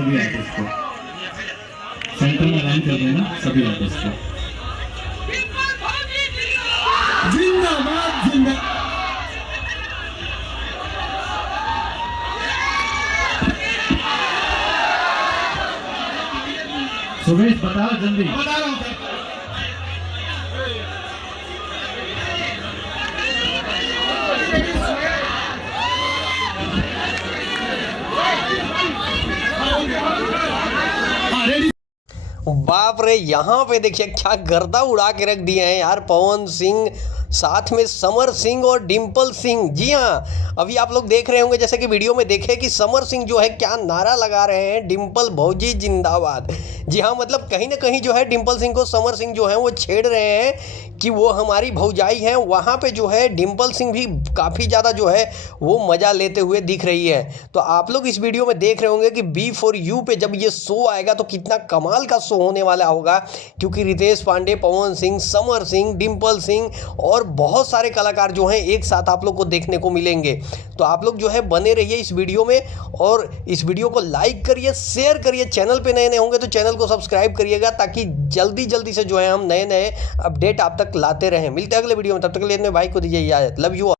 सभी आर्टिस्ट को, सेंटर में काम कर रहे हैं सभी आर्टिस्ट को। जिंदाबाद जिंदाबाद। सुरेश बताओ जल्दी। बता रहा हूँ सर। बाप रे, यहाँ पे देखिए क्या गर्दा उड़ा के रख दिए हैं यार पवन सिंह, साथ में समर सिंह और डिम्पल सिंह। जी हाँ, अभी आप लोग देख रहे होंगे जैसे कि वीडियो में देखे कि समर सिंह जो है क्या नारा लगा रहे हैं, डिम्पल भौजी जिंदाबाद। जी हाँ, मतलब कहीं ना कहीं जो है डिम्पल सिंह को समर सिंह जो है वो छेड़ रहे हैं कि वो हमारी भौजाई हैं। वहाँ पे जो है डिम्पल सिंह भी काफ़ी ज़्यादा जो है वो मज़ा लेते हुए दिख रही है। तो आप लोग इस वीडियो में देख रहे होंगे कि B4U पे जब ये शो आएगा तो कितना कमाल का शो होने वाला होगा, क्योंकि रितेश पांडे, पवन सिंह, समर सिंह, डिम्पल सिंह और बहुत सारे कलाकार जो हैं एक साथ आप लोग को देखने को मिलेंगे। तो आप लोग जो है बने रहिए इस वीडियो में और इस वीडियो को लाइक करिए, शेयर करिए। चैनल पे नए नए होंगे तो चैनल को सब्सक्राइब करिएगा, ताकि जल्दी जल्दी से जो है हम नए नए अपडेट आप तक लाते रहें। मिलते हैं अगले वीडियो में, तब तक के लिए भाई को दीजिए इजाजत। Love you.